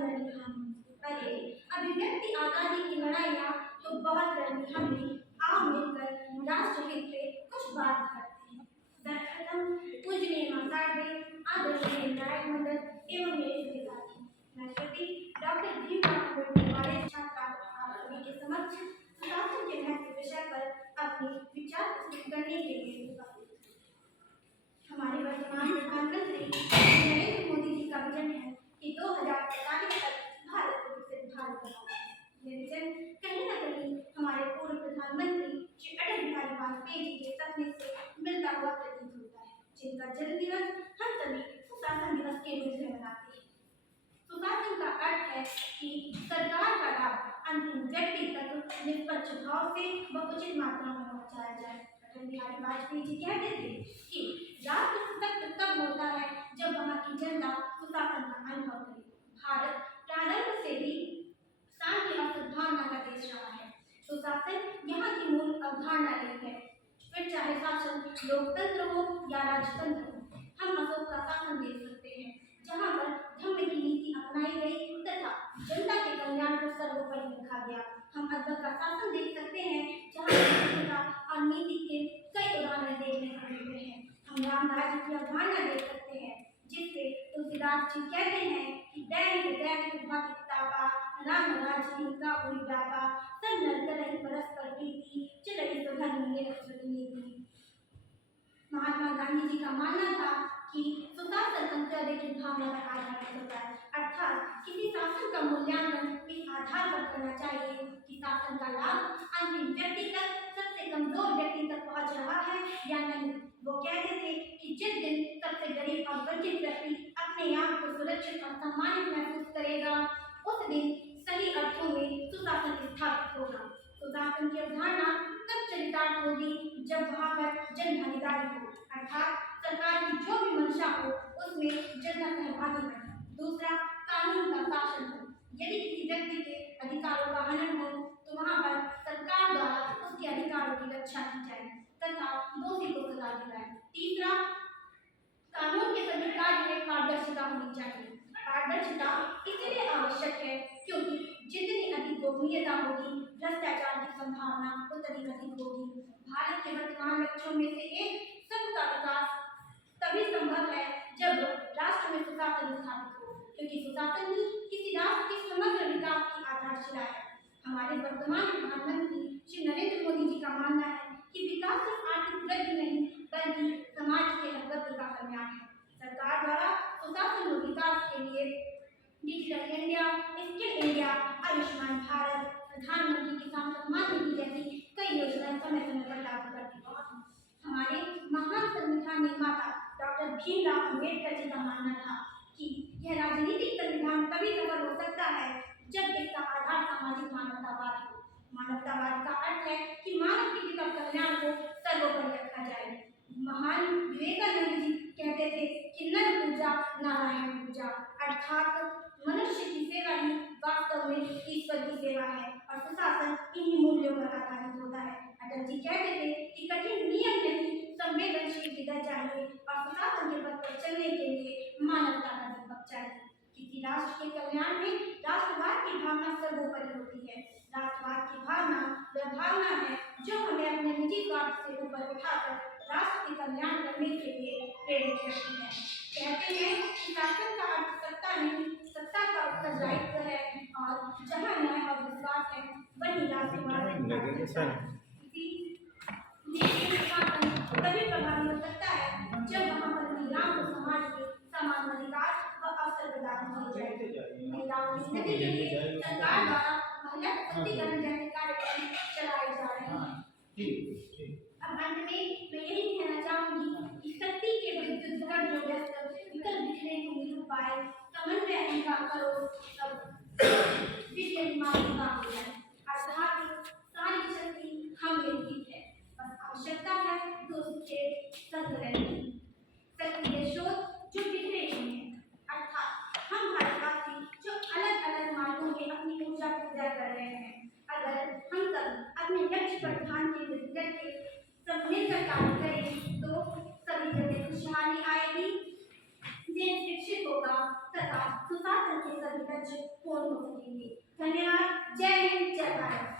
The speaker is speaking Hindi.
लड़ी हमने। अरे अभिव्यक्ति आजादी की लड़ाइयाँ तो बहुत लड़ी हमने, आओ मिलकर राष्ट्रहित पे कुछ बात करते हैं। दरअसल पूजनीय माताजी, आदरणीय नायक मंडल एवं मेरे सहपाठी, मैं श्रुति डॉक्टर भीमराव अम्बेडकर कॉलेज छात्रा आप सभी के समक्ष सुशासन के महत्व विषय पर अपने विचार प्रस्तुत करने के लिए उपस्थित हूं। हमारे वर्तमान प्रधानमंत्री नरेंद्र मोदी जी का विजन है कि 2045 तक भारत को विकसित भारत बनाना। ये विजन कहीं न कहीं हमारे पूर्व प्रधानमंत्री श्री अटल बिहारी वाजपेयी जी के सपने से मिलता हुआ प्रतीत होता है, जिनका जन्मदिवस हम सभी सुशासन दिवस के रूप में मनाते हैं। सुशासन का अर्थ है कि सरकार का लाभ अंतिम व्यक्ति तक निष्पक्ष भाव से व उचित मात्रा में पहुंचाया जाए। अटल बिहारी वाजपेयी जी कहते थे कि राष्ट्र सशक्त तब होता है जब वहाँ की जनता सुशासन का अनुभव करे। भारत प्रारंभ से ही शांति और सद्भावना का देश रहा है। सुशासन यहाँ की मूल अवधारणा रही है, फिर चाहे शासन लोकतंत्र हो या राजतंत्र हो। हम अशोक का शासन देख सकते हैं, जहाँ पर धम्म की नीति अपनाई गई तथा जनता के कल्याण को सर्वोपरि रखा गया। हम अकबर का शासन देख सकते हैं, जहाँ और नीति के कई उदाहरण देखने को मिलते हैं। हम राम राज्य की अवधारणा देख सकते हैं, जिससे तुलसीदास जी कहते हैं कि दैनिक दैनिक भांति तापा, राम राज्य का कोई व्यापा, सब नर करहि परस्पर प्रीति, चलहि सुधर्म निरक्षर नीति। महात्मा गांधी जी का मानना था कि सुशासन अंत्योदय की भावना पर आधारित होता है, अर्थात किसी शासन का मूल्यांकन इस आधार पर करना चाहिए कि शासन का लाभ अंतिम व्यक्ति तक, सबसे कमजोर व्यक्ति तक पहुंच रहा है या नहीं। वो कहते थे कि जिस दिन सबसे गरीब और वंचित व्यक्ति अपने आप को सुरक्षित और सम्मानित महसूस करेगा, उस दिन सही अर्थों में सुशासन स्थापित होगा। सुशासन की अवधारणा तब चरितार्थ होगी जब वहाँ पर जन भागीदारी हो, अर्थात सरकार की जो भी मंशा हो उसमें जनता सहभागी बने। दूसरा, कानून का शासन हो। यदि किसी व्यक्ति के अधिकारों का हनन हो तो वहाँ पर सरकार द्वारा उसके अधिकारों की रक्षा की जाए तथा दोषी को सजा दी जाए। तीसरा, कानून के सभी कार्य में पारदर्शिता होनी चाहिए। पारदर्शिता इसलिए आवश्यक है क्योंकि जितनी अधिक गोपनीयता होगी, भ्रष्टाचार की संभावना उतनी अधिक होगी। भारत के वर्तमान लक्ष्यों में से एक सबका विकास तभी संभव है जब राष्ट्र में सुशासन स्थापित हो, क्योंकि सुशासन ही किसी राष्ट्र के समग्र विकास की आधारशिला है। हमारे वर्तमान प्रधानमंत्री श्री नरेंद्र मोदी जी का मानना है कि विकास सिर्फ आर्थिक वृद्धि नहीं बल्कि समाज के अभिवृद्धि का कल्याण है। सरकार द्वारा सुशासन और विकास के लिए digital India, skill India, Ayushman Bharat, प्रधानमंत्री किसान सम्मान निधि जैसी कई योजनाएं समय समय पर लागू करती है। हमारे महान संविधान निर्माता डॉक्टर भीमराव अम्बेडकर जी का मानना था कि यह राजनीतिक संविधान तभी सफल हो सकता है जब इसका आधार सामाजिक मानवतावाद हो। मानवतावाद का अर्थ है कि मानव किसी का कल्याण को सर्वोपरि रखा जाए। महान विवेकानंद जी कहते थे कि नर पूजा नारायण पूजा, अर्थात मनुष्य की सेवा ही वास्तव में ईश्वर की सेवा है और सुशासन इन्हीं मूल्यों पर आधारित होता है। अटल जी कहते थे कि कठिन नियम नहीं, संवेदनशील हृदय चाहिए और सुशासन के पथ पर चलने के लिए मानवता का दीपक चाहिए। किसी राष्ट्र के कल्याण में राष्ट्रवाद की भावना सर्वोपरि होती है। राष्ट्रवाद की भावना वह भावना है जो हमें अपने निजी स्वार्थ से ऊपर उठाकर राष्ट्र के कल्याण करने के लिए प्रेरित करती है। कहते हैं कि शासन का अर्थ सत्ता नहीं, सत्ता का उत्तरदायित्व है और जहाँ न्याय और विश्वास है वहीं राष्ट्रवाद तभी प्रभावी हो सकता है जब वहाँ पर महिलाओं को समाज के समान अधिकार व अवसर प्रदान किए जाए। महिलाओं की उन्नति के लिए सरकार द्वारा महिला सशक्तिकरण जैसे कार्यक्रम चलाए जा रहे हैं। अब अंत में मैं यही कहना चाहूंगी कि शक्ति के विद्युत घर जो व्यस्त विकल्प दिखने को मिल पाए, समन्वय उनका करो तब विषय मांग हो जाए। अर्थात सारी शक्ति हम में ही है, बस आवश्यकता है तो उसके संतुलन की। शक्ति के स्रोत जो बिखरे हुए हैं, अर्थात हम भारतवासी जो अलग अलग मार्गों में अपनी ऊर्जा पूजा कर रहे हैं, अगर हम सब अपने लक्ष्य पर ध्यान केंद्रित करके सब मिलकर कार्य करें तो सभी जगह खुशहाली आएगी, देश विकसित होगा। होगा तथा सुशासन के सभी लक्ष्य पूर्ण हो सकेंगे। धन्यवाद। जय हिंद, जय भारत।